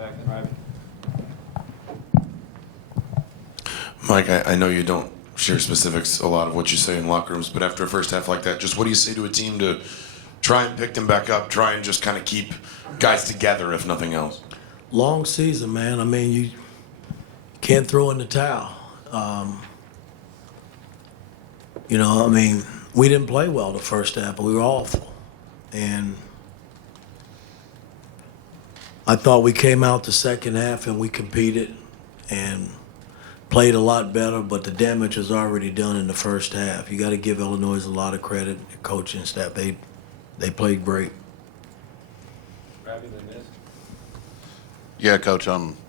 Zach and Ryby. Mike, I know you don't share specifics a lot of what you say in locker rooms, but after a first half like that, just what do you say to a team to try and pick them back up, try and just kind of keep guys together, if nothing else? Long season, man. I mean, you can't throw in the towel. You know, I mean, we didn't play well the first half, but we were awful. And I thought we came out the second half and we competed and played a lot better, but the damage was already done in the first half. You got to give Illinois a lot of credit, the coaching staff. They played great. Ryby, then this. Yeah, Coach,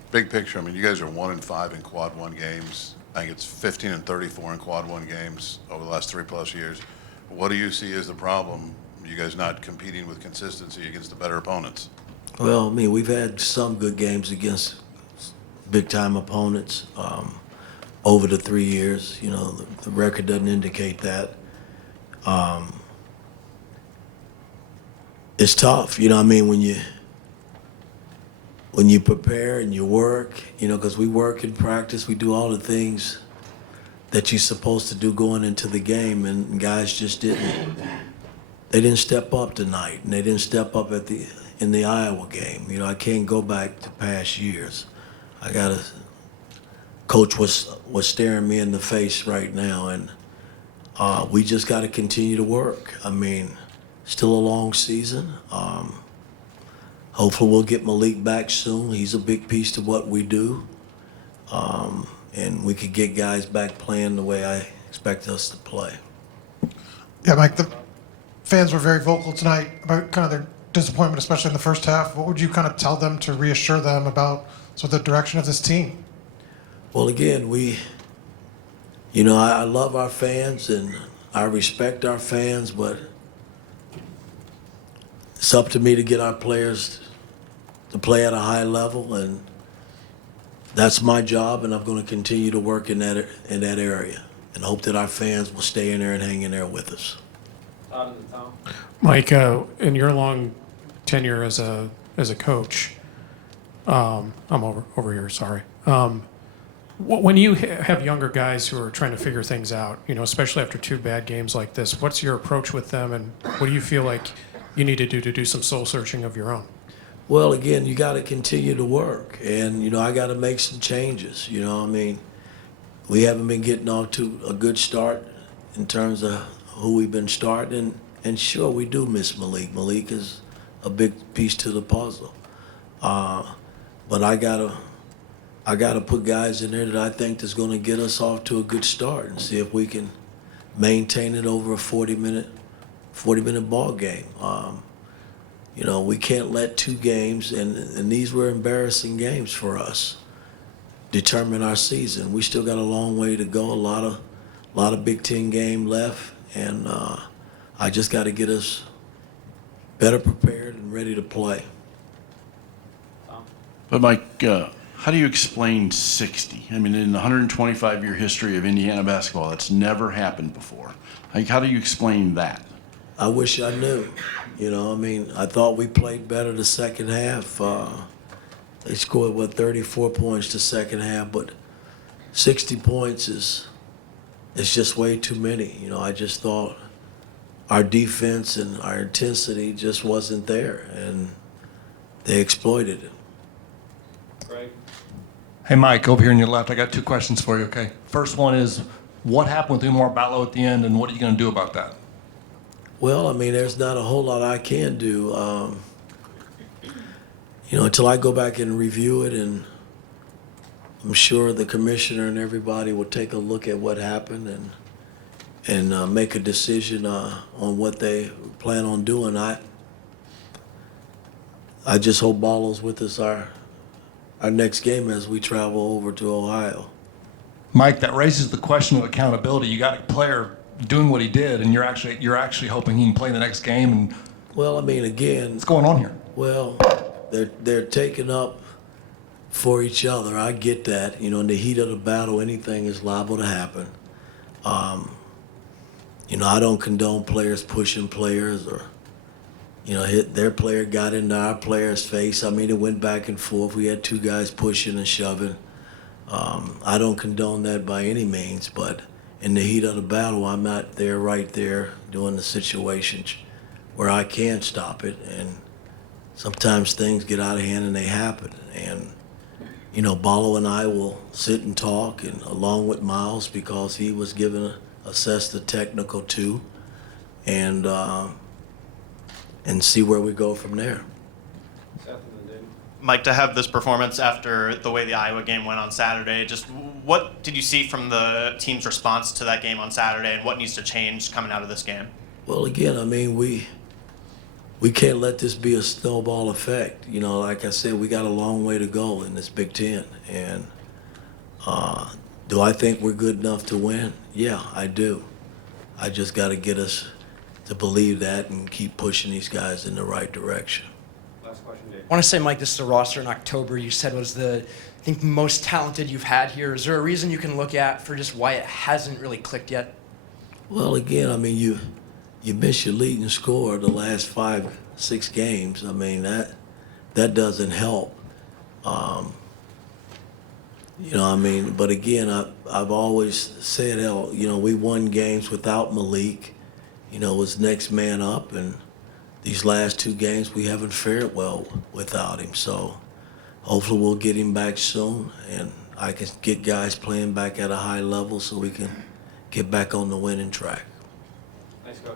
big picture, I mean, you guys are 1-5 in quad one games. I think it's 15-34 in quad one games over the last 3+ years. What do you see as the problem? You guys not competing with consistency against the better opponents? Well, I mean, we've had some good games against big-time opponents over the 3 years. You know, the record doesn't indicate that. It's tough, you know what I mean, when you prepare and you work, you know, because we work in practice, we do all the things that you're supposed to do going into the game, and guys just didn't. They didn't step up tonight, and they didn't step up in the Iowa game. You know, I can't go back to past years. Coach was staring me in the face right now, and we just got to continue to work. I mean, still a long season. Hopefully we'll get Malik back soon. He's a big piece to what we do. And we could get guys back playing the way I expect us to play. Yeah, Mike, the fans were very vocal tonight about kind of their disappointment, especially in the first half. What would you kind of tell them to reassure them about sort of the direction of this team? Well, again, I love our fans and I respect our fans, but it's up to me to get our players to play at a high level, and that's my job, and I'm going to continue to work in that area and hope that our fans will stay in there and hang in there with us. Todd and Tom. Mike, in your long tenure as a coach, I'm over here. Sorry. When you have younger guys who are trying to figure things out, you know, especially after 2 bad games like this, what's your approach with them, and what do you feel like you need to do some soul searching of your own? Well, again, you got to continue to work, and, you know, I got to make some changes. You know, I mean, we haven't been getting off to a good start in terms of who we've been starting, and sure, we do miss Malik. Malik is a big piece to the puzzle. But I gotta put guys in there that I think that's going to get us off to a good start and see if we can maintain it over a 40-minute ball game. You know, we can't let 2 games, and these were embarrassing games for us, determine our season. We still got a long way to go, a lot of Big Ten game left, and I just got to get us better prepared and ready to play. Tom. But Mike, how do you explain 60? I mean, in the 125-year history of Indiana basketball, that's never happened before. Like, how do you explain that? I wish I knew. You know, I mean, I thought we played better the second half. They scored, 34 points the second half, but 60 points is just way too many. You know, I just thought our defense and our intensity just wasn't there, and they exploited it. Greg. Hey, Mike, over here on your left, I got 2 questions for you, okay? First one is, what happened with Umar Ballo at the end, and what are you going to do about that? Well, I mean, there's not a whole lot I can do, you know, until I go back and review it, and I'm sure the commissioner and everybody will take a look at what happened and make a decision on what they plan on doing. I just hope Ballo's with us our next game as we travel over to Ohio. Mike, that raises the question of accountability. You got a player doing what he did, and you're actually hoping he can play the next game. And Well, I mean, again, what's going on here? well, they're taking up for each other. I get that. You know, in the heat of the battle, anything is liable to happen. You know, I don't condone players pushing players or You know, their player got into our player's face. I mean, it went back and forth. We had two guys pushing and shoving. I don't condone that by any means, but in the heat of the battle, I'm not there right there doing the situations where I can stop it. And sometimes things get out of hand and they happen. And, you know, Ballo and I will sit and talk, and along with Miles, because he was assessed the technical too, and see where we go from there. Seth and then David. Mike, to have this performance after the way the Iowa game went on Saturday, just what did you see from the team's response to that game on Saturday, and what needs to change coming out of this game? Well, again, I mean, we can't let this be a snowball effect. You know, like I said, we got a long way to go in this Big Ten. And do I think we're good enough to win? Yeah, I do. I just got to get us to believe that and keep pushing these guys in the right direction. Last question, Dave. I want to say, Mike, this is the roster in October you said was I think, most talented you've had here. Is there a reason you can look at for just why it hasn't really clicked yet? Well, again, I mean, you miss your leading scorer the last 5-6 games. I mean, that doesn't help. You know, I mean, but again, I've always said, you know, we won games without Malik. You know, was next man up, and these last 2 games we haven't fared well without him. So hopefully we'll get him back soon, and I can get guys playing back at a high level so we can get back on the winning track. Nice coach.